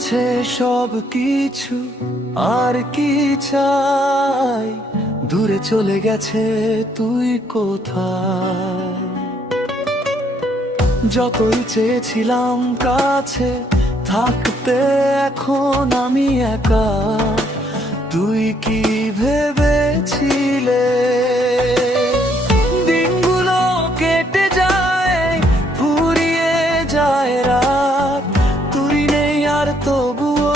গেছে সব কিছু, আর কি চাই? দূরে চলে গেছে তুই কোথায়? যতই চেয়েছিলাম কাছে থাকতে, এখন আমি একা। তুই কি ভেবেছিলে দিনগুলো কেটে যায়, ফুরিয়ে যায় রাত, তুই নেই আর তবুও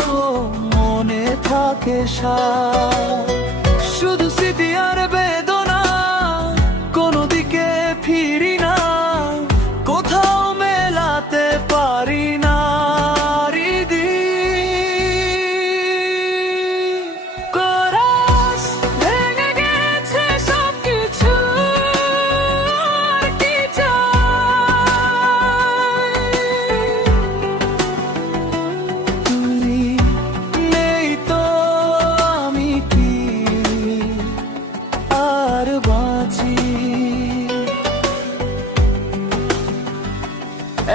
মনে থাকে সাথ। শুধু স্মৃতি আর বেদনা, কোনো দিকে ফিরি না, কোথাও মেলাতে পারি না।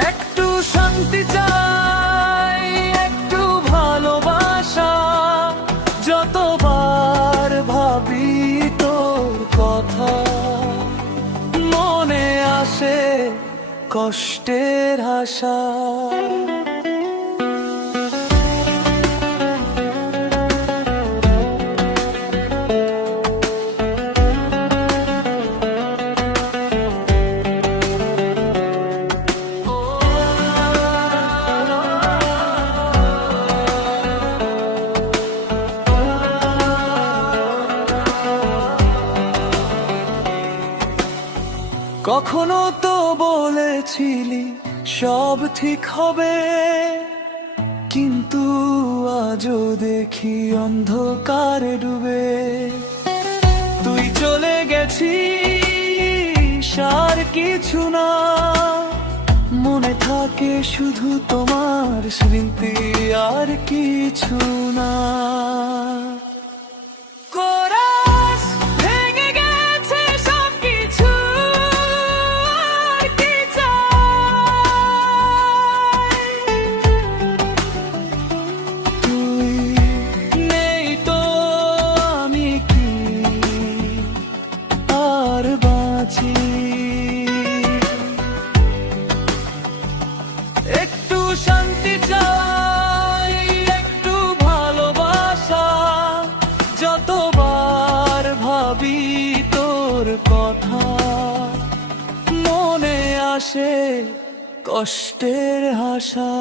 একটু শান্তি চাই, একটু ভালোবাসা, যতবার ভাবি তোর কথা মনে আসে কষ্টের আশা। কখনো তো বলেছিলি সব ঠিক হবে, কিন্তু আজও দেখি অন্ধকারে ডুবে। তুই চলে গেছিস আর কিছু না, মনে থাকে শুধু তোমার স্মৃতি, আর কিছু না। একটু শান্তি চাই, একটু ভালোবাসা, যতবার ভাবি তোর কথা মনে আসে কষ্টের হাসা।